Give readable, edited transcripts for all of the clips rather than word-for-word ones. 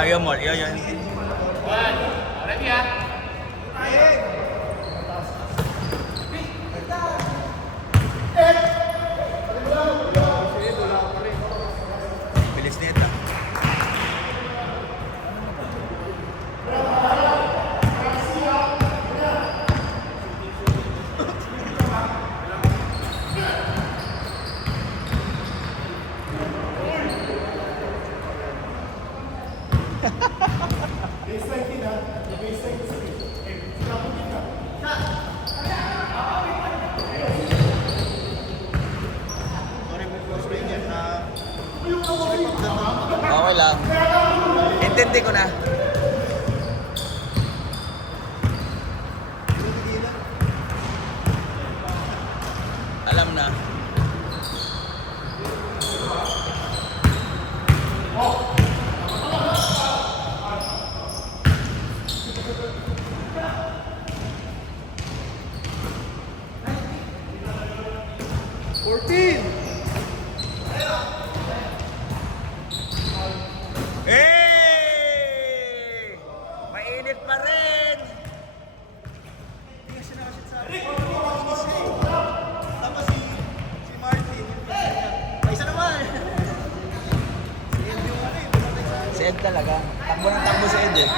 Ayaw mo, yan. Ready ah? Bilis nito. Okay lang. Intindi ko na. Alam na. Hey! Mainit pa rin! Tapos si Martin, ay isa naman. Si Ed yung ano eh, pumatay sa Si Ed talaga. Takbo ng takbo si Ed eh.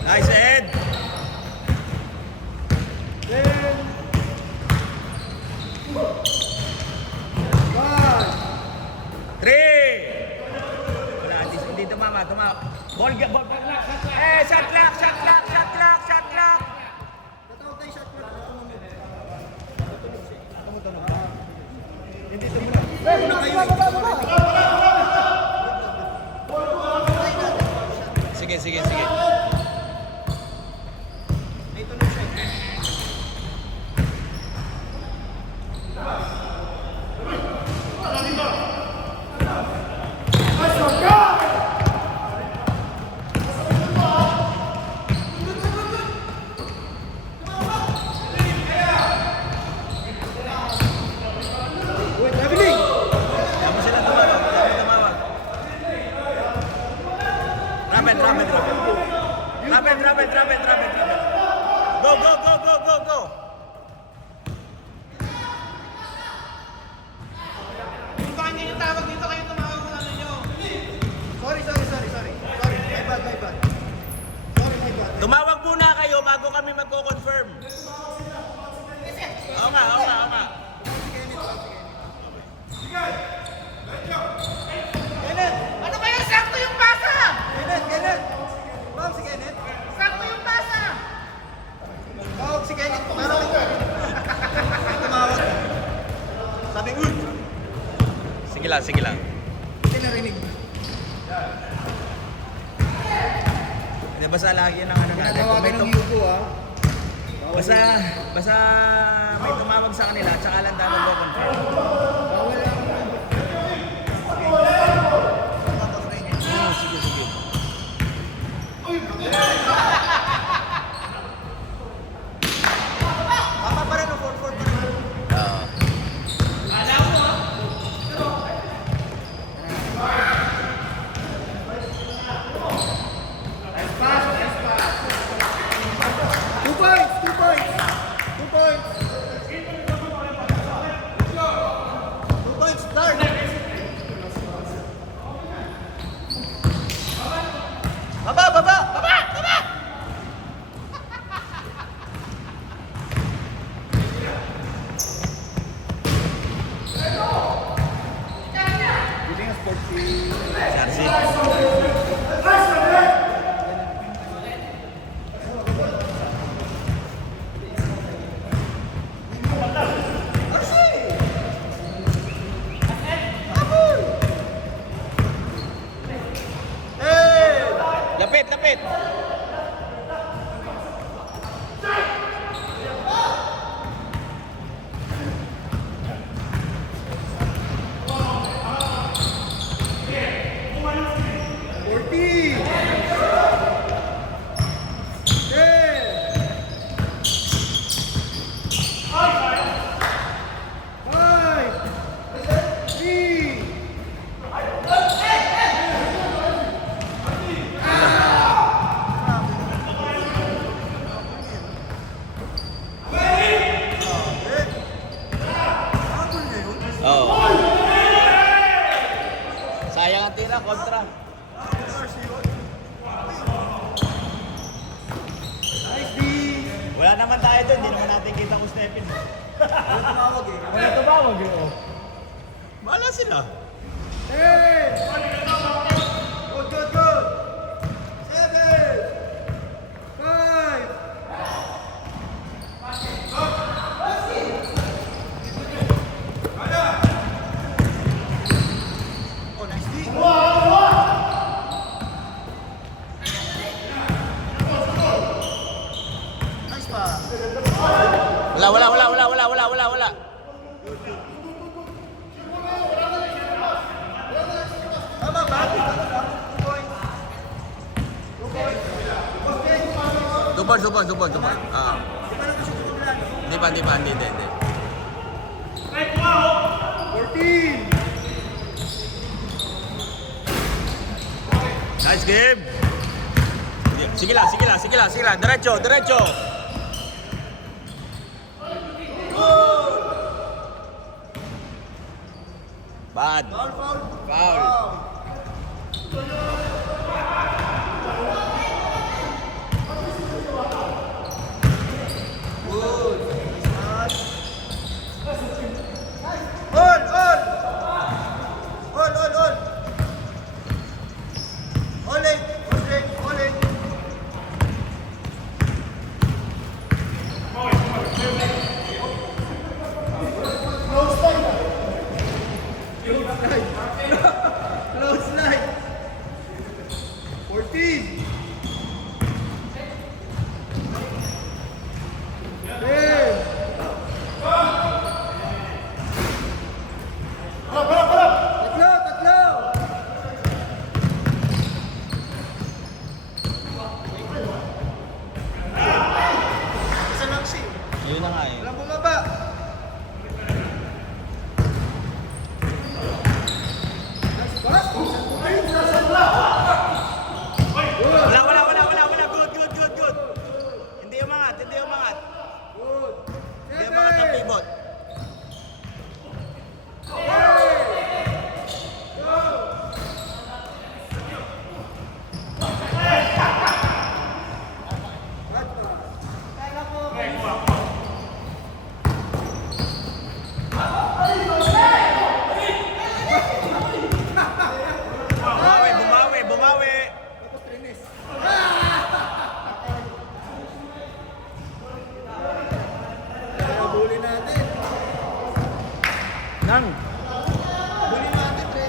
Nice, Ed! Three! Wala, hindi tumama. Ball, shot clock! tatawag tayo shot clock. Hindi tumunog. Una kayo eh. Sige. May tunog siya eh. Uy, traveling! Tama sila tumawag. Rapid. Go! Kung baka hindi yung tawag dito, kayo tumawag kung ano nyo. Sorry. My bad. Sorry, my bad. Tumawag muna kayo bago kami magko-confirm. Oo nga. Kenneth! Ano ba yan? Sakto yung pasa! Kenneth! Ma'am, si Kenneth? Sakto yung pasa! Tawag si Kenneth. Parang tumawag. Sabi, uy! Sige lang. Hindi narinig. Hindi, basta lagi ng ano natin. Ginagawa ng Yuko ah. Basta may tumawag sa kanila, tsaka lang daw magko-confirm. Bawal lang. Sige. Papa pa rin, 4-4 pa rin. Oo. Two points. Start. Baba. Biling sports si Sarsi. Lapit. Sayang ang tira, kontra. Nice D! Wala naman tayo doon, hindi naman natin kita kung Stephen. Walang tumawag eh. Wala tumawag eh, oh. Bahala sila. Hey! Good, good, good! 7! 5! Oh, nice D! Nice pa! Wala. Tama ba? 2 points. 2 points. Supon. Ah. Di ba nag-shoot ito bilang? Hindi pa. 14! Nice game. Sige lang. Diretso. Bad. Foul. Close line. 14. Hey. Tatlo. Isa lang si. Yun na nga eh. Walang bumaba. Nice pass. Wala. Good. Hindi umangat. Good. Hindi umangat ang Seven. pivot. Bumawi. Tapos trinis. Kaya bully natin. Nang. Bully natin, pre.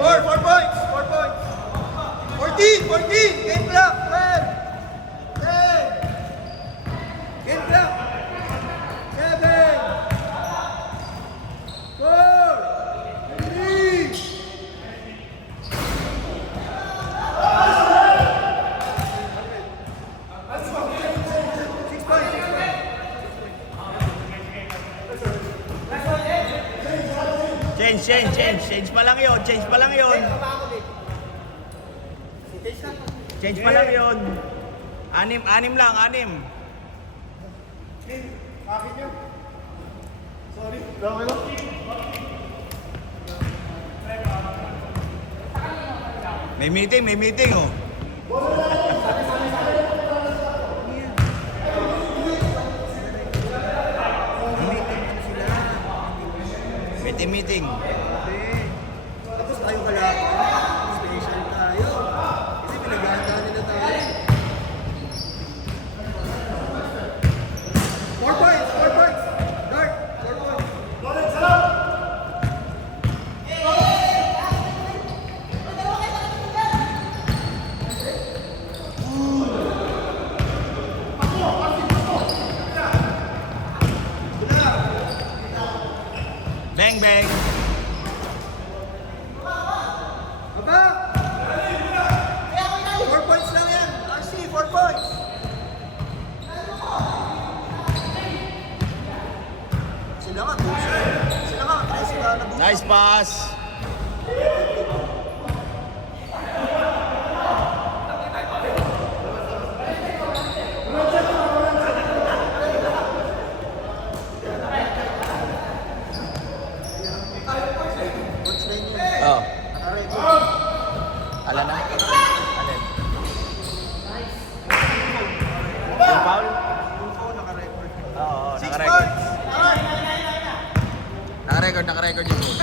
Four points. 14. Game clock. 12. 10. Game clock. 7. 4. 3. Change pa lang yun. Change pa lang yun. Anim lang. Akin yun. Sorry. Okay lang. May meeting oh. Meeting. Tapos tayo kalaban. Special tayo. Kasi pinaghahandaan nila tayo. 4 points. Dark. 4 points. Bang. Aba! 4 points lang yan. RC, 4 points. Sila nga, 3 sila na bukas. Nice pass. record yung goal.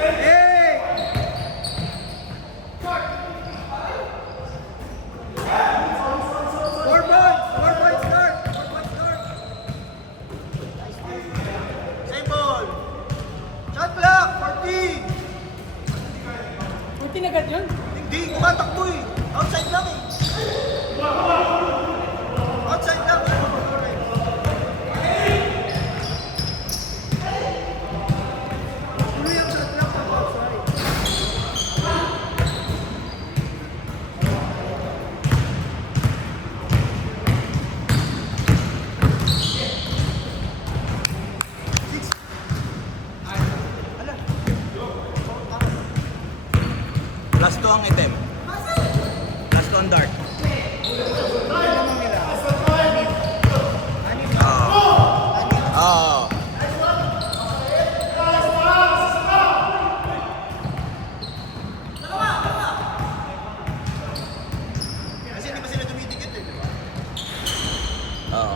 Hey! 4 points start. 4 points start. Same ball. Shot clock, 14. 14 agad yun? Hindi, kumatakbo eh. Outside lang eh. Outside lang. Tuloy ang shot clock pag outside. Plus 2 ang item. Plus 2 ang dart. Oo. Kasi hindi pa sila dumidikit eh. Oo.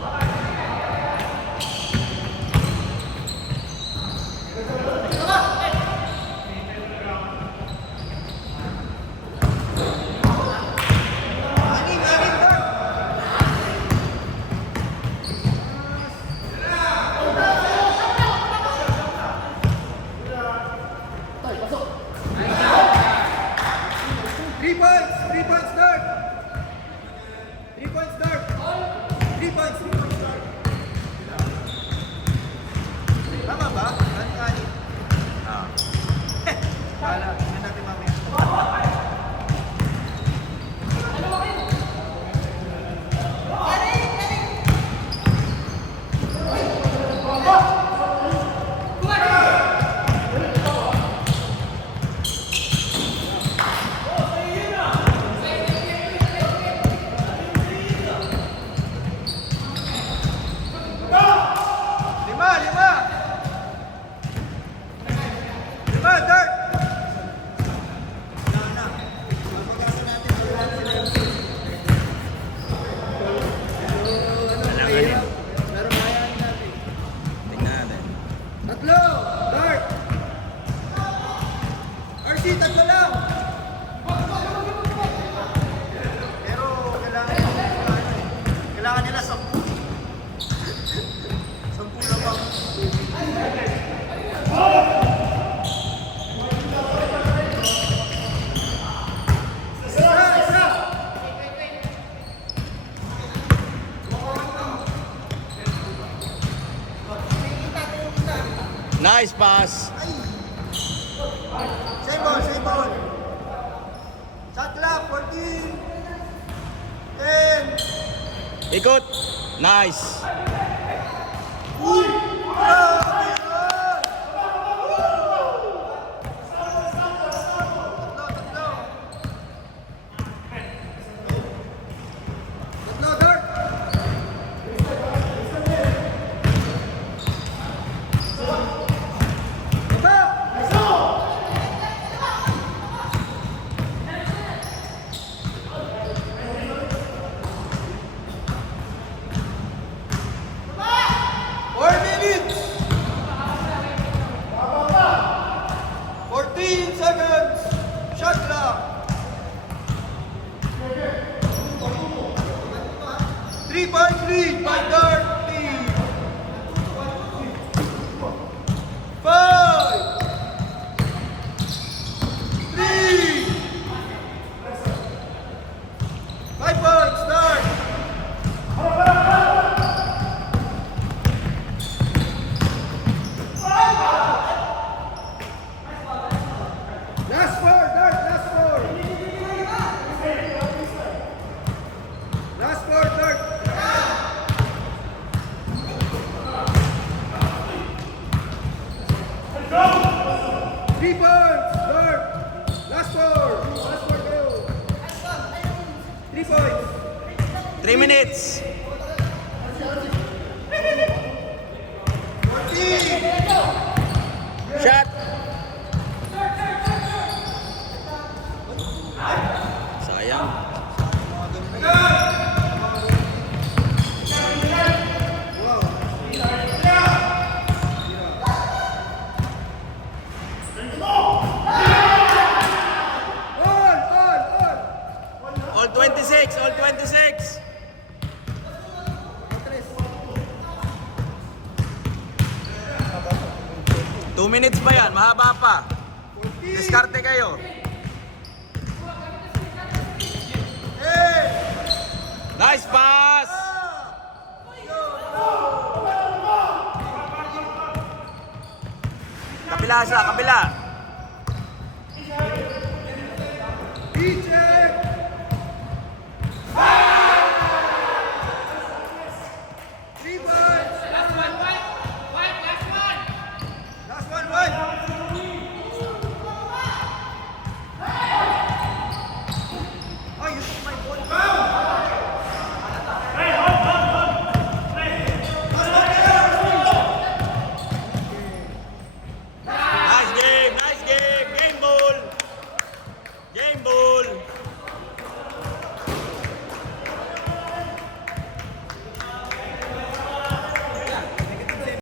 Anim, Dark. Three points, Dark. 3 points, Dark. 3 points, Dark. Tama ba? Anim. Ah. Wala, tingnan natin mamaya. Lima, Dark. Alanganin. Meron kayaan natin. Tingnan natin. Tatlo, Dark. RC, tatlo lang. Pero kailangan nila 10. 10 lang pa. Isa. Nice pass. Same ball. Shot clock, 14. 10. Ikot. Nice. Tatlo, Dark. minutes. Shot. Sayang. minutes pa yan, mahaba pa. Diskarte kayo. Nice pass! Kabila sa, kabila.